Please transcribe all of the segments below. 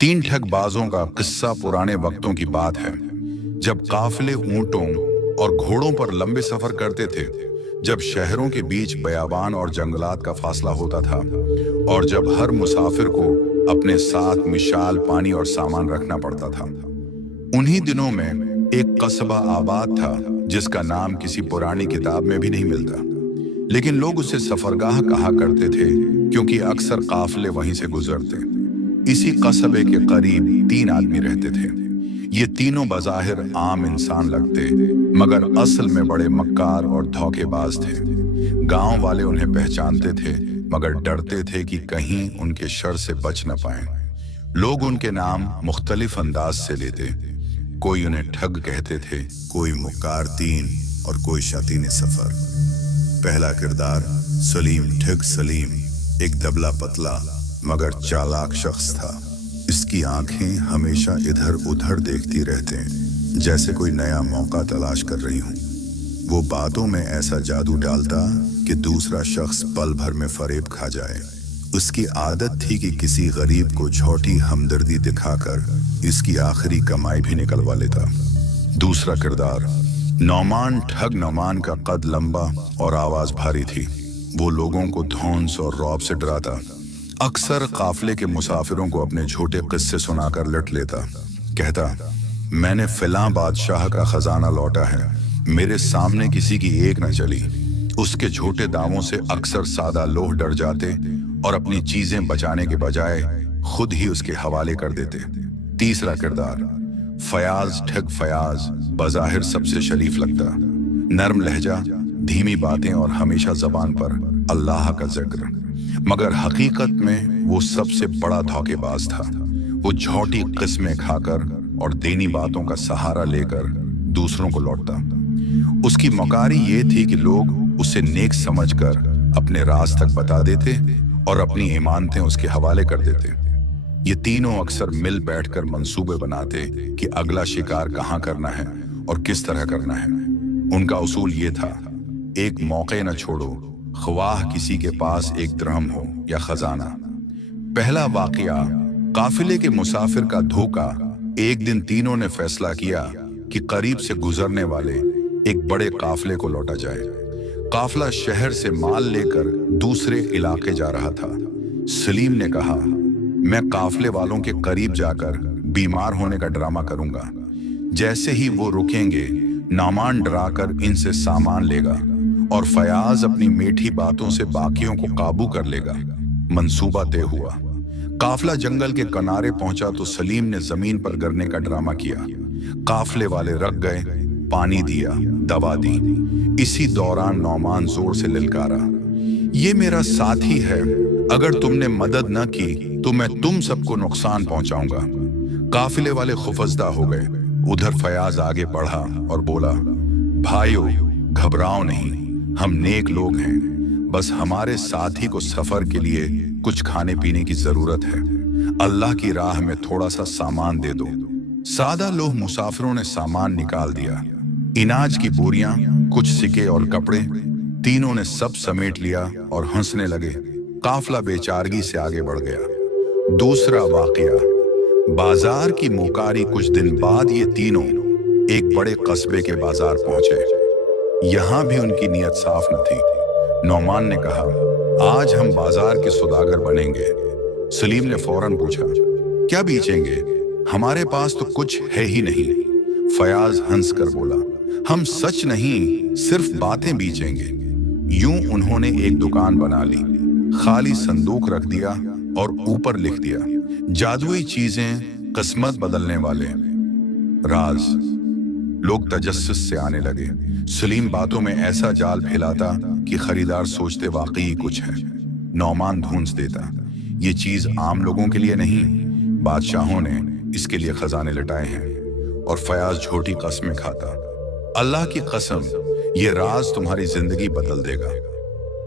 तीन ठगबाजों का किस्सा पुराने वक्तों की बात है, जब काफिले ऊंटों और घोड़ों पर लंबे सफर करते थे, जब शहरों के बीच बयाबान और जंगलात का फासला होता था, और जब हर मुसाफिर को अपने साथ मिशाल, पानी और सामान रखना पड़ता था। उन्हीं दिनों में एक कस्बा आबाद था जिसका नाम किसी पुरानी किताब में भी नहीं मिलता, लेकिन लोग उसे सफरगाह कहा करते थे क्योंकि अक्सर काफिले वहीं से गुजरते। इसी कस्बे के करीब तीन आदमी रहते थे। ये तीनों बज़ाहिर आम इंसान लगते, मगर असल में बड़े मक्कार और धोखेबाज थे। गांव वाले उन्हें पहचानते थे, मगर डरते थे कि कहीं उनके शर से बच न पाएं। लोग उनके नाम मुख्तलिफ अंदाज से लेते। कोई उन्हें ठग कहते थे, कोई मुक्कार तीन और कोई शातीन सफर। पहला किरदार सलीम। ठग सलीम एक दबला पतला मगर चालाक शख्स था। इसकी आंखें हमेशा इधर उधर देखती रहते, जैसे कोई नया मौका तलाश कर रही हूं। वो बातों में ऐसा जादू डालता कि दूसरा शख्स पल भर में फरेब खा जाए। उसकी आदत थी कि किसी गरीब को झूठी हमदर्दी दिखाकर इसकी आखिरी कमाई भी निकलवा लेता। दूसरा किरदार नौमान। ठग नौमान का कद लंबा और आवाज भारी थी। वो लोगों को धौंस और रौब से डराता। अक्सर काफिले के मुसाफिरों को अपने झूठे किस्से सुनाकर लट लेता। कहता, मैंने फिलां बादशाह का खजाना लौटा है, मेरे सामने किसी की एक न चली। उसके झूठे दावों से अक्सर सादा लोग डर जाते और अपनी चीजें बचाने के बजाय खुद ही उसके हवाले कर देते। तीसरा किरदार फयाज। ठग फयाज बज़ाहिर सबसे शरीफ लगता। नर्म लहजा, धीमी बातें और हमेशा जबान पर अल्लाह का जिक्र, मगर हकीकत में वो सबसे बड़ा धोखेबाज था। वो झूठी किस्में खाकर और देनी बातों का सहारा लेकर दूसरों को लौटता। उसकी मकारी ये थी कि लोग उसे नेक समझकर अपने राज तक बता देते और अपनी इमानतें उसके हवाले कर देते। ये तीनों अक्सर मिल बैठकर मंसूबे बनाते कि अगला शिकार कहाँ करना है और किस तरह करना है। उनका उसूल ये था, एक मौके न छोड़ो, ख्वाह किसी के पास एक दिरहम हो या खजाना। पहला वाकया, काफिले के मुसाफिर का धोखा। एक दिन तीनों ने फैसला किया कि करीब से गुजरने वाले एक बड़े काफिले को लौटा जाए। काफिला शहर से माल लेकर दूसरे इलाके जा रहा था। सलीम ने कहा, मैं काफिले वालों के करीब जाकर बीमार होने का ड्रामा करूंगा। जैसे ही वो रुकेंगे, नामान डराकर इनसे सामान लेगा और फयाज अपनी मीठी बातों से बाकियों को काबू कर लेगा। मंसूबा तय हुआ। काफिला जंगल के किनारे पहुंचा तो सलीम ने जमीन पर गिरने का ड्रामा किया। काफिले वाले रख गए, पानी दिया, दवा दी। इसी दौरान नौमान जोर से ललकारा, ये मेरा साथी है, अगर तुमने मदद न की तो मैं तुम सबको नुकसान पहुंचाऊंगा। काफिले वाले खौफजदा हो गए। उधर फयाज आगे बढ़ा और बोला, भाइयों घबराओ नहीं, हम नेक लोग हैं, बस हमारे साथी को सफर के लिए कुछ खाने पीने की जरूरत है। अल्लाह की राह में थोड़ा सा सामान दे दो। सादा लोग मुसाफिरों ने सामान निकाल दिया। इनाज की बोरियां, कुछ सिक्के और कपड़े। तीनों ने सब समेट लिया और हंसने लगे। काफिला बेचारगी से आगे बढ़ गया। दूसरा वाकया, बाजार की मोकारी। कुछ दिन बाद ये तीनों एक बड़े कस्बे के बाजार पहुंचे। यहां भी उनकी नीयत साफ न थी। नौमान ने कहा, आज हम बाजार के सौदागर बनेंगे। सलीम ने फौरन पूछा, क्या बेचेंगे? हमारे पास तो कुछ है ही नहीं। फयाज हंस कर बोला, हम सच नहीं, सिर्फ बातें बेचेंगे। यूं उन्होंने एक दुकान बना ली, खाली संदूक रख दिया और ऊपर लिख दिया, जादुई चीजें, किस्मत बदलने वाले राज। लोग तजस्सुस से आने लगे। सलीम बातों में ऐसा जाल फैलाता कि खरीदार सोचते वाकई कुछ है। नौमान धूंस देता, ये चीज आम लोगों के लिए नहीं, बादशाहों ने इसके लिए खजाने लटाए हैं। और फयाज झूठी कस्में खाता, अल्लाह की कसम, ये राज तुम्हारी जिंदगी बदल देगा।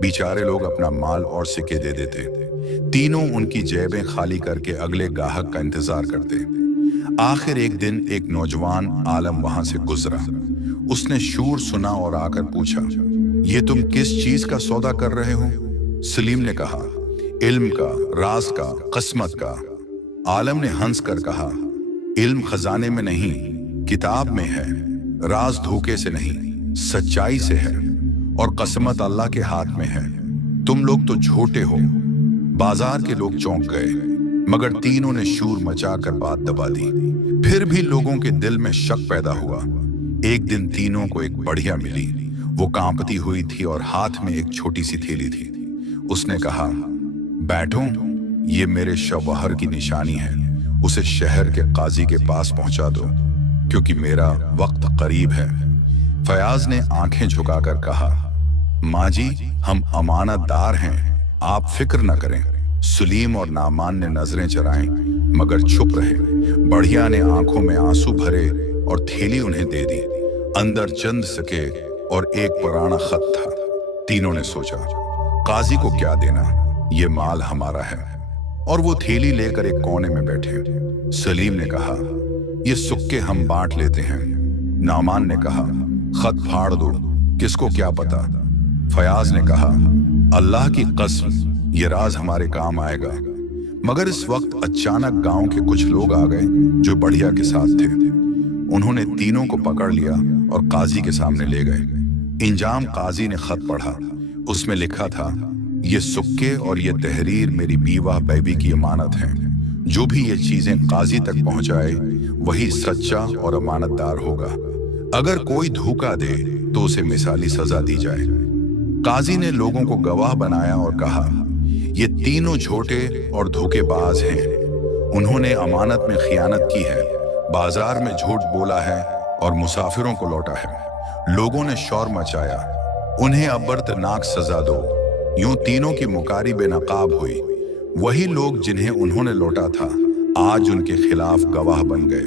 बेचारे लोग अपना माल और सिक्के दे देते। तीनों उनकी जेबें खाली करके अगले गाहक का इंतजार करते। आखिर एक दिन एक नौजवान आलम वहां से गुजरा। उसने शूर सुना और आकर पूछा, ये तुम किस चीज का सौदा कर रहे हो? सलीम ने कहा, इल्म का, राज का, किस्मत का। आलम ने हंस कर कहा, इल्म खजाने में नहीं, किताब में है। राज धोखे से नहीं, सच्चाई से है, और कसमत अल्लाह के हाथ में है। तुम लोग तो झूठे हो। बाजार के लोग चौंक गए, मगर तीनों ने शूर मचाकर बात दबा दी। फिर भी लोगों के दिल में शक पैदा हुआ। एक दिन तीनों को एक बढ़िया मिली। वो कांपती हुई थी और हाथ में एक छोटी सी थैली थी। उसने कहा, बैठो, ये मेरे शवहर की निशानी है। उसे शहर के काजी के पास पहुंचा दो, क्योंकि मेरा वक्त करीब है। फयाज ने आंखें झुकाकर कहा, माँ जी, हम अमानतदार हैं, आप फिक्र न करें। सलीम और नामान ने नजरें चराएं, मगर चुप रहे। बढ़िया ने आंखों में आंसू भरे और थैली उन्हें दे दी। अंदर चंद सके और एक पुराना खत था। तीनों ने सोचा, काजी को क्या देना, ये माल हमारा है। और वो थैली लेकर एक कोने में बैठे। सलीम ने कहा, ये सुक्के हम बांट लेते हैं। नामान ने कहा, खत फाड़ दो, किसको क्या पता। फयाज ने कहा, अल्लाह की कसम, ये राज हमारे काम आएगा। मगर इस वक्त अचानक गांव के कुछ लोग आ गए जो बढ़िया के साथ थे। उन्होंने तीनों को पकड़ लिया और काजी के सामने ले गए। इंजाम काजी ने खत पढ़ा। उसमें लिखा था, ये सुक्के और ये तहरीर मेरी बीवा बेबी की अमानत है। जो भी ये चीजें काजी तक पहुंचाए वही सच्चा और अमानतदार होगा। अगर कोई धोखा दे तो उसे मिसाली सजा दी जाए। काजी ने लोगों को गवाह बनाया और कहा, ये तीनों झूठे और धोखेबाज हैं। उन्होंने अमानत में खियानत की है, बाजार में झूठ बोला है और मुसाफिरों को लौटा है। लोगों ने शोर मचाया, उन्हें अबरतनाक सजा दो। यूं तीनों की मुकारी बेनकाब हुई। वही लोग जिन्हें उन्होंने लौटा था आज उनके खिलाफ गवाह बन गए।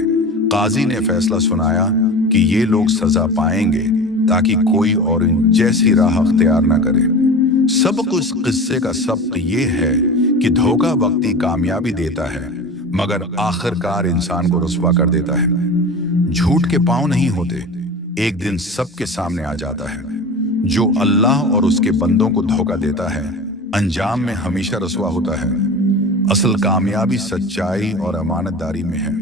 काजी ने फैसला सुनाया कि ये लोग सजा पाएंगे ताकि कोई और इन जैसी राह अख्तियार न करे। सबक उस किस्से का सबक ये है कि धोखा वक्ती कामयाबी देता है, मगर आखिरकार इंसान को रुस्वा कर देता है। झूठ के पांव नहीं होते, एक दिन सबके सामने आ जाता है। जो अल्लाह और उसके बंदों को धोखा देता है, अंजाम में हमेशा रुस्वा होता है। असल कामयाबी सच्चाई और अमानतदारी में है।